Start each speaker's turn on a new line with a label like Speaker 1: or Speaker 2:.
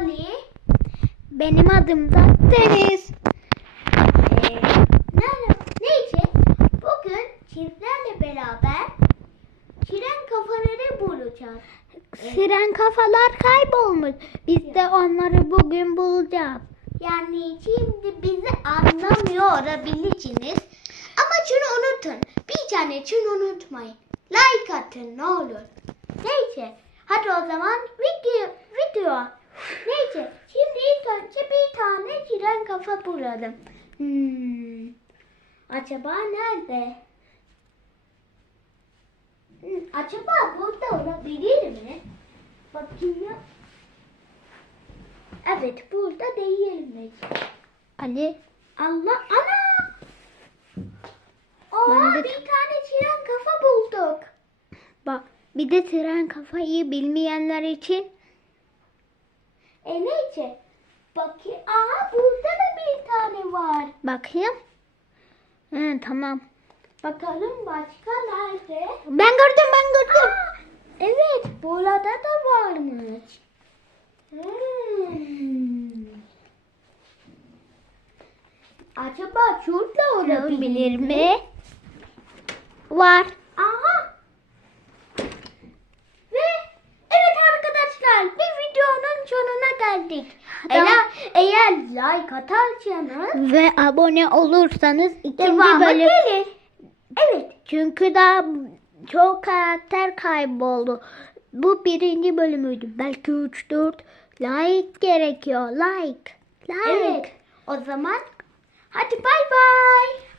Speaker 1: Ali.
Speaker 2: Benim adım da Deniz.
Speaker 1: Ee, merhaba. Neyse bugün çiftlerle beraber tren kafaları bulacağız.
Speaker 2: Siren kafalar kaybolmuş. Biz de onları bugün bulacağız.
Speaker 1: Yani şimdi bizi anlamıyor olabilirsiniz. Ama şunu unutun. Bir tane şunu unutmayın. Like atın ne olur. Neyse. Hadi o zaman video. video. Neyse. Şimdi ilk önce bir tane tren kafa bulalım. Hmm. Acaba nerede? Hmm, acaba burada olabilir mi? Bakayım. Evet burada değilmiş.
Speaker 2: Ali
Speaker 1: Allah ana! Oha
Speaker 2: de-
Speaker 1: bir tane tren kafa bulduk.
Speaker 2: bak bir de tren kafayı bilmeyenler için
Speaker 1: E neyse. Bakayım. Aha burada da bir tane var.
Speaker 2: bakayım. He, tamam.
Speaker 1: Bakalım başka nerede?
Speaker 2: Ben gördüm ben gördüm.
Speaker 1: Aa, evet burada da varmış. Hmm. Acaba şurada olabilir
Speaker 2: mi? Var.
Speaker 1: Aha. Ve evet arkadaşlar bir videonun sonuna geldik. Eğer, eğer like atarsanız
Speaker 2: Ve abone olursanız ikinci bölüm.
Speaker 1: gelir. Evet.
Speaker 2: Çünkü daha çok karakter kayboldu. Bu birinci bölümüydü. Belki 3-4 like gerekiyor. Like. Like.
Speaker 1: Evet. O zaman hadi bay bay.